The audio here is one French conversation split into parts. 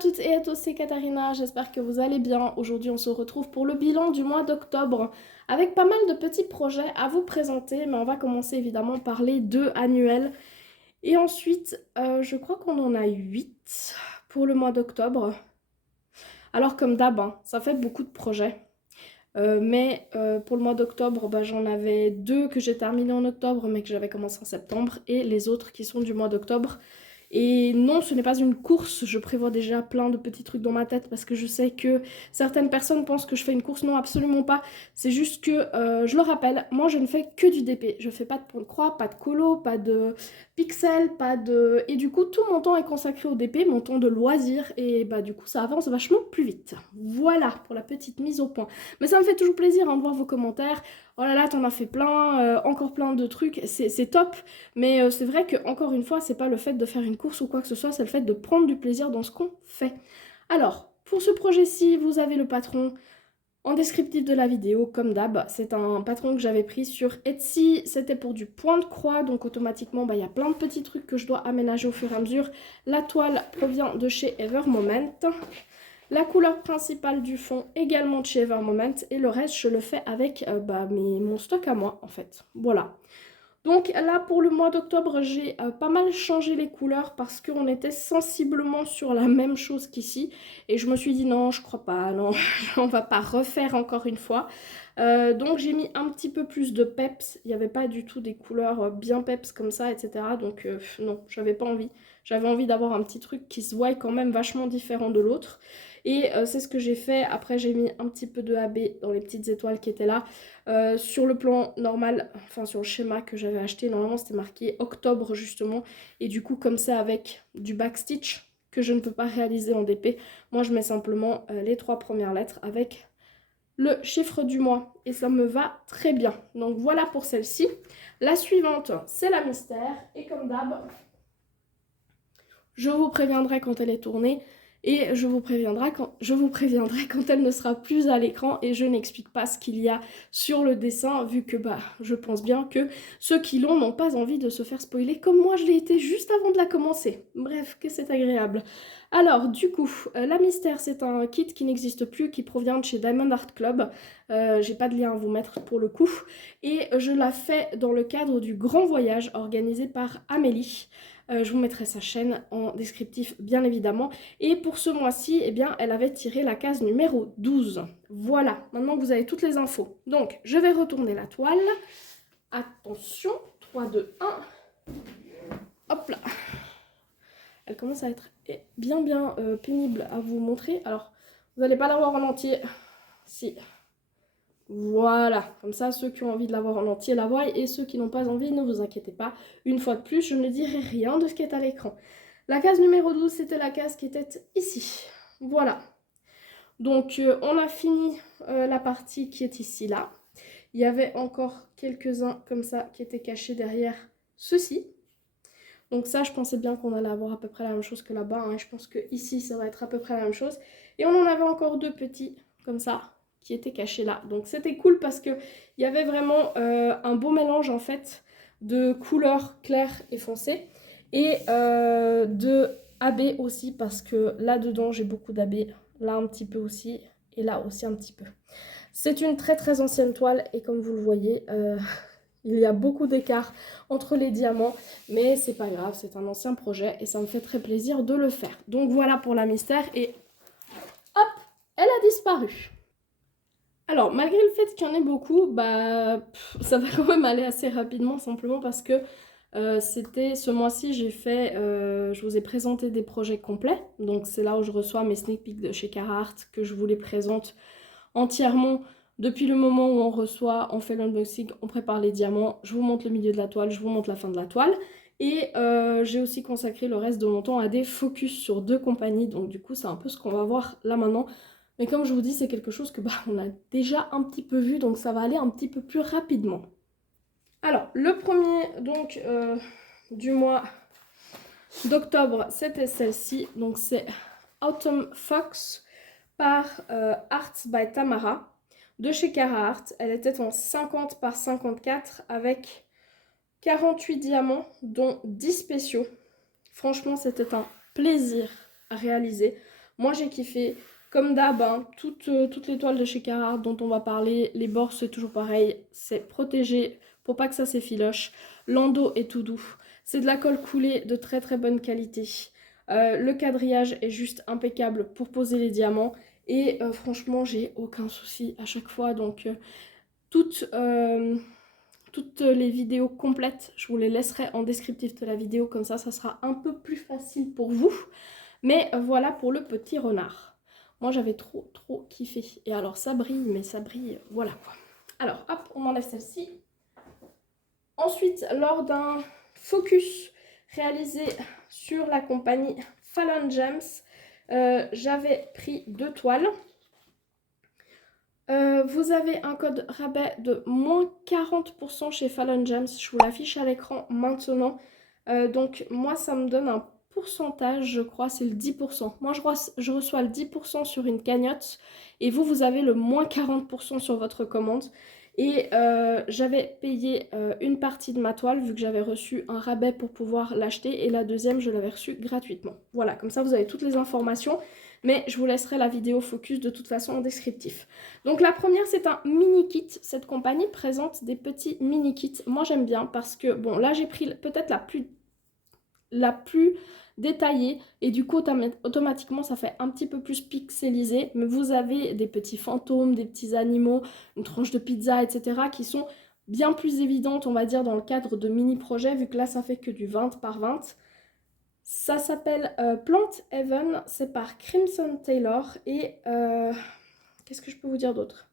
toutes et à tous, c'est Katharina, j'espère que vous allez bien. Aujourd'hui on se retrouve pour le bilan du mois d'octobre avec pas mal de petits projets à vous présenter, mais on va commencer évidemment par les deux annuels. Et ensuite, je crois qu'on en a 8 pour le mois d'octobre. Alors comme d'hab, hein, ça fait beaucoup de projets. Mais pour le mois d'octobre, bah, j'en avais 2 que j'ai terminé en octobre, mais que j'avais commencé en septembre, et les autres qui sont du mois d'octobre. Et non, ce n'est pas une course, je prévois déjà plein de petits trucs dans ma tête parce que je sais que certaines personnes pensent que je fais une course. Non, absolument pas. C'est juste que, je le rappelle, moi je ne fais que du DP. Je fais pas de point de croix, pas de colo, pas de pixels, pas de... Et du coup, tout mon temps est consacré au DP, mon temps de loisir, et bah du coup, ça avance vachement plus vite. Voilà pour la petite mise au point. Mais ça me fait toujours plaisir hein, de voir vos commentaires. Oh là là, t'en as fait plein, encore plein de trucs, c'est top. Mais c'est vrai que encore une fois, c'est pas le fait de faire une course ou quoi que ce soit, c'est le fait de prendre du plaisir dans ce qu'on fait. Alors, pour ce projet-ci, vous avez le patron en descriptif de la vidéo, comme d'hab. C'est un patron que j'avais pris sur Etsy, c'était pour du point de croix, donc automatiquement, bah, y a plein de petits trucs que je dois aménager au fur et à mesure. La toile provient de chez Evermoment. La couleur principale du fond également de chez Evermoment et le reste je le fais avec mon stock à moi en fait. Voilà. Donc là pour le mois d'octobre j'ai pas mal changé les couleurs parce qu'on était sensiblement sur la même chose qu'ici. Et je me suis dit non je crois pas, non on va pas refaire encore une fois. Donc j'ai mis un petit peu plus de peps, il n'y avait pas du tout des couleurs bien peps comme ça etc. Donc non j'avais pas envie. J'avais envie d'avoir un petit truc qui se voit quand même vachement différent de l'autre. Et c'est ce que j'ai fait. Après j'ai mis un petit peu de AB dans les petites étoiles qui étaient là. Sur le plan normal, enfin sur le schéma que j'avais acheté, normalement c'était marqué octobre justement. Et du coup comme c'est avec du backstitch que je ne peux pas réaliser en DP, moi je mets simplement les 3 premières lettres avec le chiffre du mois. Et ça me va très bien. Donc voilà pour celle-ci. La suivante c'est la mystère. Et comme d'hab, je vous préviendrai quand elle est tournée et je vous préviendrai quand elle ne sera plus à l'écran et je n'explique pas ce qu'il y a sur le dessin vu que je pense bien que ceux qui l'ont n'ont pas envie de se faire spoiler comme moi je l'ai été juste avant de la commencer. Bref, que c'est agréable. Alors du coup, la mystère c'est un kit qui n'existe plus qui provient de chez Diamond Art Club. J'ai pas de lien à vous mettre pour le coup. Et je la fais dans le cadre du grand voyage organisé par Amélie. Je vous mettrai sa chaîne en descriptif bien évidemment. Et pour ce mois-ci, eh bien, elle avait tiré la case numéro 12. Voilà, maintenant que vous avez toutes les infos. Donc, je vais retourner la toile. Attention, 3, 2, 1. Hop là. Elle commence à être bien pénible à vous montrer. Alors, vous n'allez pas la voir en entier. Si. Voilà, comme ça ceux qui ont envie de la voir en entier la voient et ceux qui n'ont pas envie, ne vous inquiétez pas. Une fois de plus, je ne dirai rien de ce qui est à l'écran. La case numéro 12, c'était la case qui était ici. Voilà. Donc on a fini la partie qui est ici là. Il y avait encore quelques-uns comme ça qui étaient cachés derrière ceci. Donc ça, je pensais bien qu'on allait avoir à peu près la même chose que là-bas. Hein. Je pense que ici, ça va être à peu près la même chose. Et on en avait encore 2 petits comme ça qui étaient cachés là. Donc c'était cool parce qu'il y avait vraiment un beau mélange en fait de couleurs claires et foncées. Et de AB aussi parce que là-dedans, j'ai beaucoup d'AB. Là un petit peu aussi et là aussi un petit peu. C'est une très ancienne toile et comme vous le voyez... il y a beaucoup d'écart entre les diamants, mais c'est pas grave, c'est un ancien projet et ça me fait très plaisir de le faire. Donc voilà pour la mystère et hop, elle a disparu. Alors malgré le fait qu'il y en ait beaucoup, ça va quand même aller assez rapidement simplement parce que c'était ce mois-ci, j'ai fait, je vous ai présenté des projets complets, donc c'est là où je reçois mes sneak peeks de chez Carhartt que je vous les présente entièrement. Depuis le moment où on reçoit, on fait l'unboxing, on prépare les diamants, je vous montre le milieu de la toile, je vous montre la fin de la toile. Et j'ai aussi consacré le reste de mon temps à des focus sur 2 compagnies, donc du coup c'est un peu ce qu'on va voir là maintenant. Mais comme je vous dis, c'est quelque chose que on a déjà un petit peu vu, donc ça va aller un petit peu plus rapidement. Alors, le premier donc du mois d'octobre, c'était celle-ci, donc c'est Autumn Fox par Arts by Tamara de chez Carhartt. Elle était en 50 par 54 avec 48 diamants dont 10 spéciaux. Franchement c'était un plaisir à réaliser. Moi, j'ai kiffé. Comme d'hab, hein, toutes les toiles de chez Carhartt dont on va parler, les bords, c'est toujours pareil. C'est protégé pour pas que ça s'effiloche. L'endos est tout doux. C'est de la colle coulée de très très bonne qualité. Le quadrillage est juste impeccable pour poser les diamants. Et franchement, j'ai aucun souci à chaque fois. Donc, toutes les vidéos complètes, je vous les laisserai en descriptif de la vidéo. Comme ça sera un peu plus facile pour vous. Mais voilà pour le petit renard. Moi, j'avais trop kiffé. Et alors, ça brille, mais ça brille, voilà quoi. Alors, hop, on enlève celle-ci. Ensuite, lors d'un focus réalisé sur la compagnie Fallon Gems, j'avais pris 2 toiles. Vous avez un code rabais de moins 40% chez Fallon Gems. Je vous l'affiche à l'écran maintenant. Donc, moi, ça me donne un pourcentage, je crois, c'est le 10%. Moi, je reçois le 10% sur une cagnotte et vous avez le moins 40% sur votre commande. Et j'avais payé une partie de ma toile vu que j'avais reçu un rabais pour pouvoir l'acheter et la deuxième, je l'avais reçue gratuitement. Voilà, comme ça, vous avez toutes les informations. Mais je vous laisserai la vidéo focus de toute façon en descriptif. Donc la première, c'est un mini kit. Cette compagnie présente des petits mini kits. Moi, j'aime bien parce que, bon, là, j'ai pris peut-être la plus détaillée et du coup automatiquement ça fait un petit peu plus pixelisé, mais vous avez des petits fantômes, des petits animaux, une tranche de pizza, etc. qui sont bien plus évidentes, on va dire, dans le cadre de mini projets, vu que là ça fait que du 20 par 20. Ça s'appelle Plant Heaven, c'est par Crimson Taylor et qu'est-ce que je peux vous dire d'autre?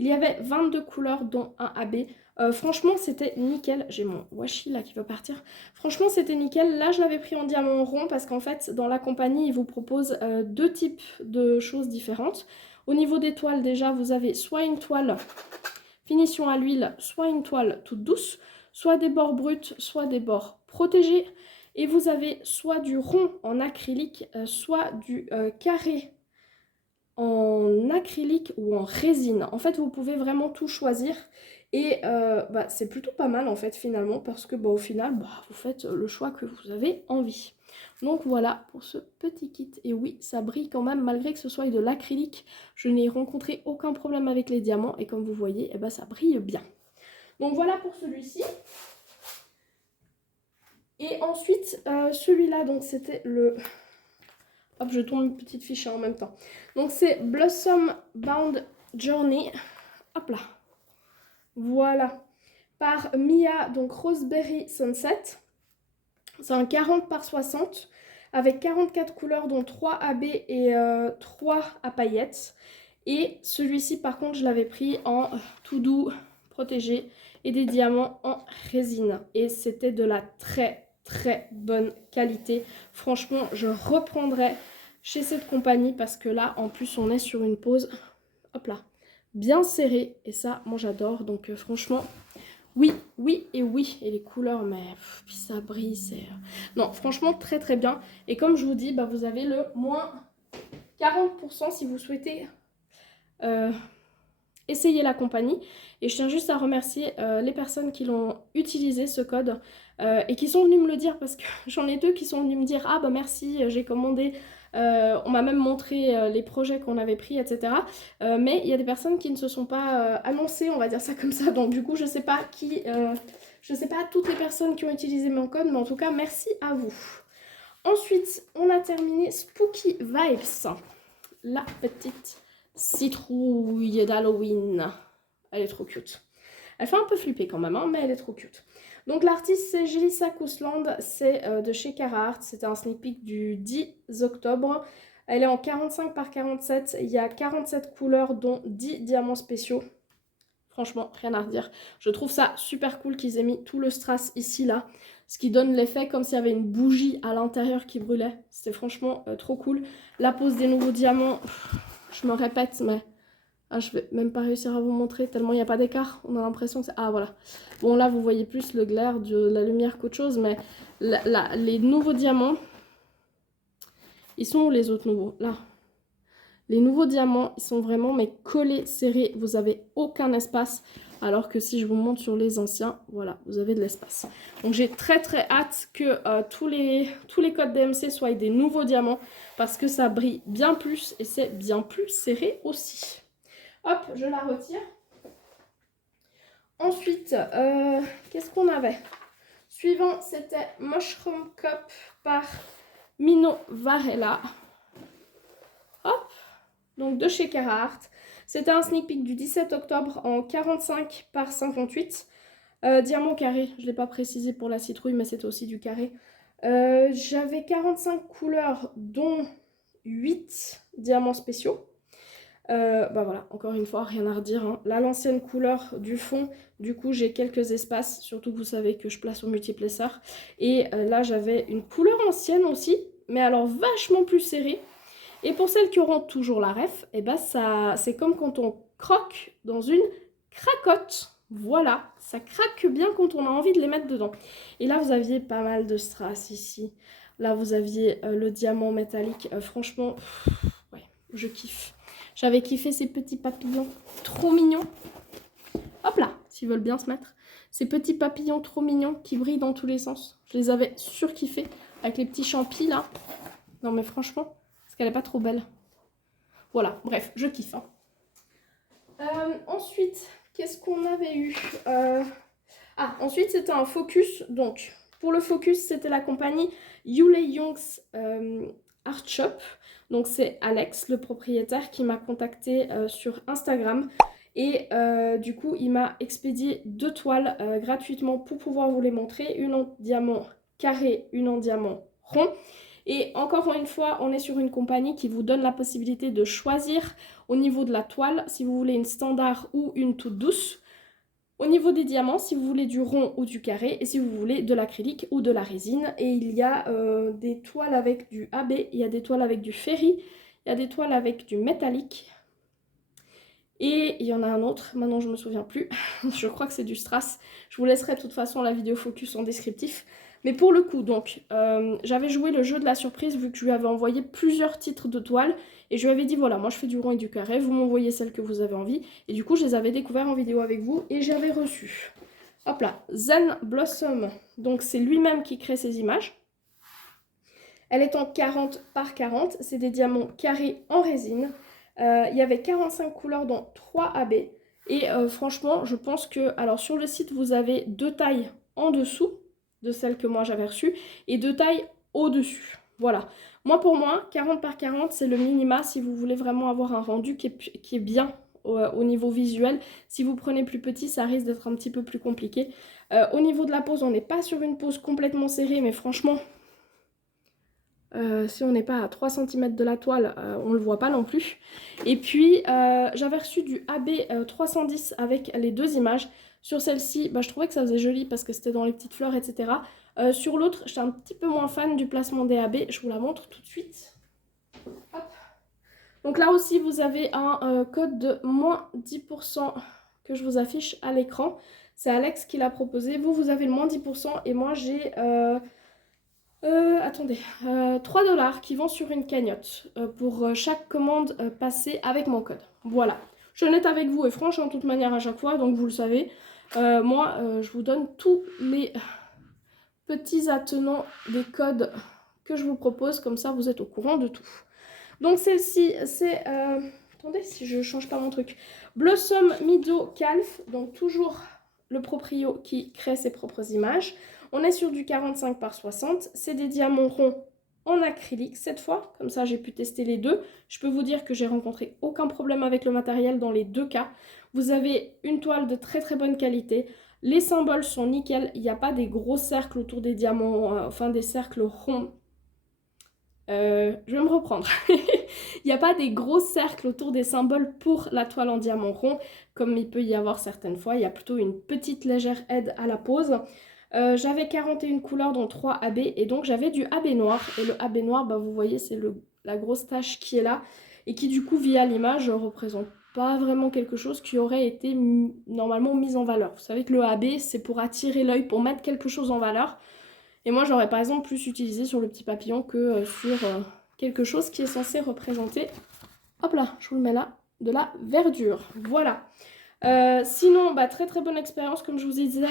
Il y avait 22 couleurs dont un AB. Franchement, c'était nickel. J'ai mon washi là qui va partir. Franchement, c'était nickel. Là, je l'avais pris en diamant rond parce qu'en fait, dans la compagnie, ils vous proposent 2 types de choses différentes. Au niveau des toiles, déjà, vous avez soit une toile finition à l'huile, soit une toile toute douce, soit des bords bruts, soit des bords protégés. Et vous avez soit du rond en acrylique, soit du carré en acrylique ou en résine. En fait, vous pouvez vraiment tout choisir. Et c'est plutôt pas mal en fait finalement parce que au final, vous faites le choix que vous avez envie. Donc voilà pour ce petit kit. Et oui, ça brille quand même malgré que ce soit de l'acrylique. Je n'ai rencontré aucun problème avec les diamants. Et comme vous voyez, ça brille bien. Donc voilà pour celui-ci. Et ensuite, celui-là, donc c'était le... Hop, je tourne une petite fiche en même temps. Donc c'est Blossom Bound Journey. Hop là. Voilà. Par Mia, donc Roseberry Sunset. C'est un 40 par 60 avec 44 couleurs dont 3 AB et 3 à paillettes. Et celui-ci par contre je l'avais pris en tout doux protégé et des diamants en résine. Et c'était de la très bonne qualité. Franchement, je reprendrai chez cette compagnie parce que là, en plus, on est sur une pose, hop là, bien serrée. Et ça, moi, j'adore. Donc, franchement, oui et oui. Et les couleurs, mais puis ça brille, c'est... Non, franchement, très bien. Et comme je vous dis, vous avez le moins 40% si vous souhaitez... essayer la compagnie. Et je tiens juste à remercier les personnes qui l'ont utilisé ce code et qui sont venues me le dire parce que j'en ai 2 qui sont venues me dire ah merci, j'ai commandé, on m'a même montré les projets qu'on avait pris, etc. Mais il y a des personnes qui ne se sont pas annoncées, on va dire ça comme ça. Donc du coup je sais pas qui, je sais pas toutes les personnes qui ont utilisé mon code, mais en tout cas merci à vous. Ensuite on a terminé Spooky Vibes, la petite citrouille d'Halloween. Elle est trop cute. Elle fait un peu flipper quand même, hein, mais elle est trop cute. Donc l'artiste c'est Jelissa Kousland, c'est de chez Carhartt. C'était un sneak peek du 10 octobre. Elle est en 45 par 47. Il y a 47 couleurs dont 10 diamants spéciaux. Franchement, rien à redire. Je trouve ça super cool qu'ils aient mis tout le strass ici, là. Ce qui donne l'effet comme s'il y avait une bougie à l'intérieur qui brûlait. C'était franchement trop cool. La pose des nouveaux diamants... Je me répète, mais je vais même pas réussir à vous montrer tellement il n'y a pas d'écart. On a l'impression que c'est... Ah, voilà. Bon, là, vous voyez plus le glaire de la lumière qu'autre chose, mais les nouveaux diamants, ils sont où les autres nouveaux? Là. Les nouveaux diamants, ils sont vraiment mais collés, serrés. Vous avez aucun espace. Alors que si je vous montre sur les anciens, voilà, vous avez de l'espace. Donc j'ai très hâte que tous les codes DMC soient des nouveaux diamants parce que ça brille bien plus et c'est bien plus serré aussi. Hop, je la retire. Ensuite, qu'est-ce qu'on avait? Suivant, c'était Mushroom Cup par Mino Varela. Hop, donc de chez Carhartt. C'était un sneak peek du 17 octobre en 45 par 58. Diamant carré, je ne l'ai pas précisé pour la citrouille, mais c'était aussi du carré. J'avais 45 couleurs, dont 8 diamants spéciaux. Bah voilà, encore une fois, rien à redire. Hein. Là, l'ancienne couleur du fond, du coup, j'ai quelques espaces, surtout que vous savez que je place au multiplesseur. Et là, j'avais une couleur ancienne aussi, mais alors vachement plus serrée. Et pour celles qui auront toujours la ref, et ben ça, c'est comme quand on croque dans une cracotte. Voilà, ça craque bien quand on a envie de les mettre dedans. Et là, vous aviez pas mal de strass ici. Là, vous aviez le diamant métallique. Franchement, ouais, je kiffe. J'avais kiffé ces petits papillons trop mignons. Hop là, s'ils veulent bien se mettre. Ces petits papillons trop mignons qui brillent dans tous les sens. Je les avais surkiffés avec les petits champis là. Non mais franchement, est-ce qu'elle est pas trop belle? Voilà, bref, je kiffe. Hein. Ensuite, qu'est-ce qu'on avait eu ensuite c'était un focus. Donc, pour le focus, c'était la compagnie Yule Young's Art Shop. Donc c'est Alex, le propriétaire, qui m'a contacté sur Instagram. Et du coup, il m'a expédié 2 toiles gratuitement pour pouvoir vous les montrer. Une en diamant carré, une en diamant rond. Et encore une fois, on est sur une compagnie qui vous donne la possibilité de choisir au niveau de la toile si vous voulez une standard ou une toute douce. Au niveau des diamants, si vous voulez du rond ou du carré, et si vous voulez de l'acrylique ou de la résine. Et il y a des toiles avec du AB, il y a des toiles avec du ferry, il y a des toiles avec du métallique. Et il y en a un autre, maintenant je ne me souviens plus, je crois que c'est du strass. Je vous laisserai de toute façon la vidéo focus en descriptif. Mais pour le coup, donc, j'avais joué le jeu de la surprise vu que je lui avais envoyé plusieurs titres de toiles. Et je lui avais dit, voilà, moi je fais du rond et du carré, vous m'envoyez celles que vous avez envie. Et du coup, je les avais découvertes en vidéo avec vous et j'avais reçu. Hop là, Zen Blossom. Donc c'est lui-même qui crée ces images. Elle est en 40 par 40, c'est des diamants carrés en résine. Il y avait 45 couleurs dans 3 AB. Et franchement, je pense que... Alors sur le site, vous avez 2 tailles en dessous de celles que moi j'avais reçues et 2 tailles au-dessus. Voilà. Moi, pour moi, 40 par 40, c'est le minima si vous voulez vraiment avoir un rendu qui est bien au niveau visuel. Si vous prenez plus petit, ça risque d'être un petit peu plus compliqué. Au niveau de la pose, on n'est pas sur une pose complètement serrée, mais franchement... si on n'est pas à 3 cm de la toile, on ne le voit pas non plus. Et puis, j'avais reçu du AB 310 avec les 2 images. Sur celle-ci, bah, je trouvais que ça faisait joli parce que c'était dans les petites fleurs, etc. Sur l'autre, j'étais un petit peu moins fan du placement des AB. Je vous la montre tout de suite. Hop. Donc là aussi, vous avez un code de moins 10% que je vous affiche à l'écran. C'est Alex qui l'a proposé. Vous avez le moins 10% et moi, j'ai... attendez, 3 $ qui vont sur une cagnotte pour chaque commande passée avec mon code. Voilà. Je suis honnête avec vous et franche en toute manière à chaque fois, donc vous le savez. Moi, je vous donne tous les petits attenants des codes que je vous propose, comme ça vous êtes au courant de tout. Donc celle-ci, c'est... attendez, si je change pas mon truc. Blossom Mido Calf, donc toujours le proprio qui crée ses propres images. On est sur du 45 par 60. C'est des diamants ronds en acrylique cette fois. Comme ça, j'ai pu tester les deux. Je peux vous dire que j'ai rencontré aucun problème avec le matériel dans les deux cas. Vous avez une toile de très bonne qualité. Les symboles sont nickel. Il n'y a pas des gros cercles autour des diamants, enfin des cercles ronds. Je vais me reprendre. Il n'y a pas des gros cercles autour des symboles pour la toile en diamant rond, comme il peut y avoir certaines fois. Il y a plutôt une petite légère aide à la pose. J'avais 41 couleurs dont 3 AB et donc j'avais du AB noir. Et le AB noir, bah, vous voyez, c'est la grosse tache qui est là et qui du coup, via l'image, représente pas vraiment quelque chose qui aurait été normalement mis en valeur. Vous savez que le AB, c'est pour attirer l'œil, pour mettre quelque chose en valeur. Et moi, j'aurais par exemple plus utilisé sur le petit papillon que sur quelque chose qui est censé représenter, hop là, je vous le mets là, de la verdure. Voilà. Sinon, bah, très très bonne expérience, comme je vous disais,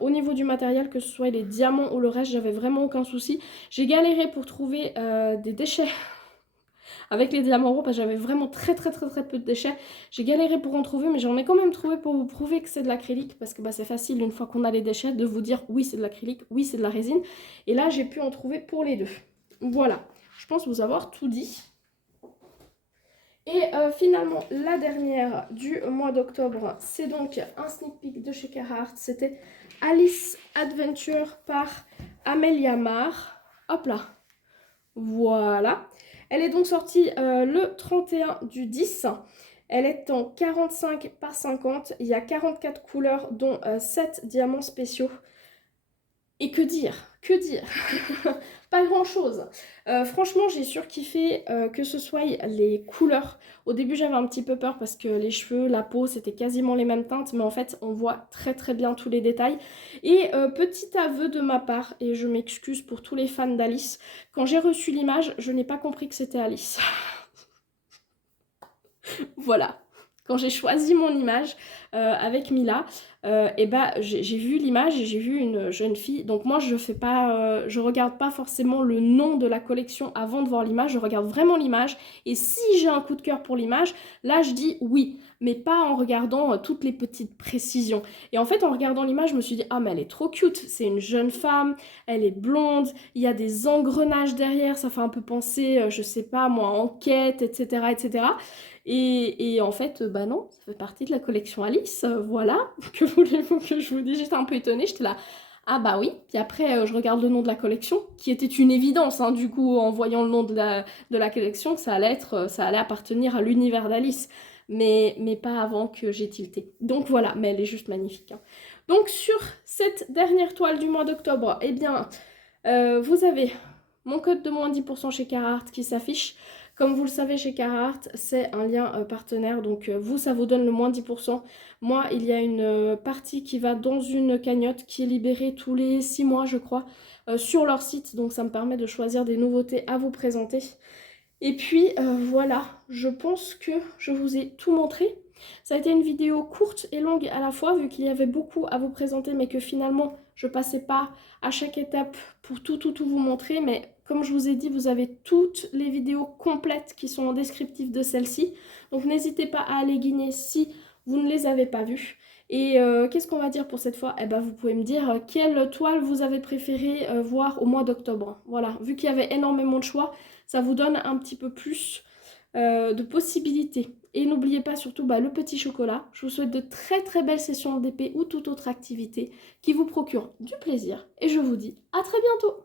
au niveau du matériel, que ce soit les diamants ou le reste, j'avais vraiment aucun souci. J'ai galéré pour trouver des déchets avec les diamants rouges, parce que j'avais vraiment très très très très peu de déchets. J'ai galéré pour en trouver, mais j'en ai quand même trouvé pour vous prouver que c'est de l'acrylique, parce que bah, c'est facile, une fois qu'on a les déchets, de vous dire oui c'est de l'acrylique, oui c'est de la résine. Et là, j'ai pu en trouver pour les deux. Voilà, je pense vous avoir tout dit. Et finalement, la dernière du mois d'octobre, c'est donc un sneak peek de chez Carhartt. C'était Alice Adventure par Amelia Mar. Hop là, voilà. Elle est donc sortie le 31 du 10. Elle est en 45 par 50. Il y a 44 couleurs, dont 7 diamants spéciaux. Et que dire? Que dire? Pas grand chose. Franchement, j'ai surkiffé que ce soit les couleurs. Au début, j'avais un petit peu peur parce que les cheveux, la peau, c'était quasiment les mêmes teintes, mais en fait, on voit très très bien tous les détails. Et petit aveu de ma part, et je m'excuse pour tous les fans d'Alice, quand j'ai reçu l'image, je n'ai pas compris que c'était Alice. Voilà. Quand j'ai choisi mon image avec Mila, et bah, j'ai vu l'image et j'ai vu une jeune fille. Donc moi, je regarde pas forcément le nom de la collection avant de voir l'image. Je regarde vraiment l'image. Et si j'ai un coup de cœur pour l'image, là, je dis oui. Mais pas en regardant toutes les petites précisions. Et en fait, en regardant l'image, je me suis dit, ah, mais elle est trop cute. C'est une jeune femme, elle est blonde, il y a des engrenages derrière. Ça fait un peu penser, je sais pas moi, enquête, etc., etc. Et en fait, bah non, ça fait partie de la collection Alice, voilà, que voulez-vous que je vous dise? J'étais un peu étonnée, j'étais là, ah bah oui, puis après je regarde le nom de la collection, qui était une évidence, hein, du coup, en voyant le nom de la collection, que ça allait appartenir à l'univers d'Alice, mais pas avant que j'ai tilté. Donc voilà, mais elle est juste magnifique, hein. Donc sur cette dernière toile du mois d'octobre, eh bien, vous avez mon code de moins 10% chez Carhartt qui s'affiche. Comme vous le savez, chez Carhartt, c'est un lien partenaire, donc vous, ça vous donne le moins 10%. Moi, il y a une partie qui va dans une cagnotte qui est libérée tous les 6 mois, je crois, sur leur site. Donc ça me permet de choisir des nouveautés à vous présenter. Et puis voilà, je pense que je vous ai tout montré. Ça a été une vidéo courte et longue à la fois, vu qu'il y avait beaucoup à vous présenter, mais que finalement, je passais pas à chaque étape pour tout vous montrer. Mais comme je vous ai dit, vous avez toutes les vidéos complètes qui sont en descriptif de celle-ci. Donc n'hésitez pas à aller guigner si vous ne les avez pas vues. Et qu'est-ce qu'on va dire pour cette fois? Eh ben, vous pouvez me dire quelle toile vous avez préféré voir au mois d'octobre. Voilà, vu qu'il y avait énormément de choix, ça vous donne un petit peu plus de possibilités. Et n'oubliez pas surtout le petit chocolat. Je vous souhaite de très très belles sessions d'épée ou toute autre activité qui vous procure du plaisir. Et je vous dis à très bientôt.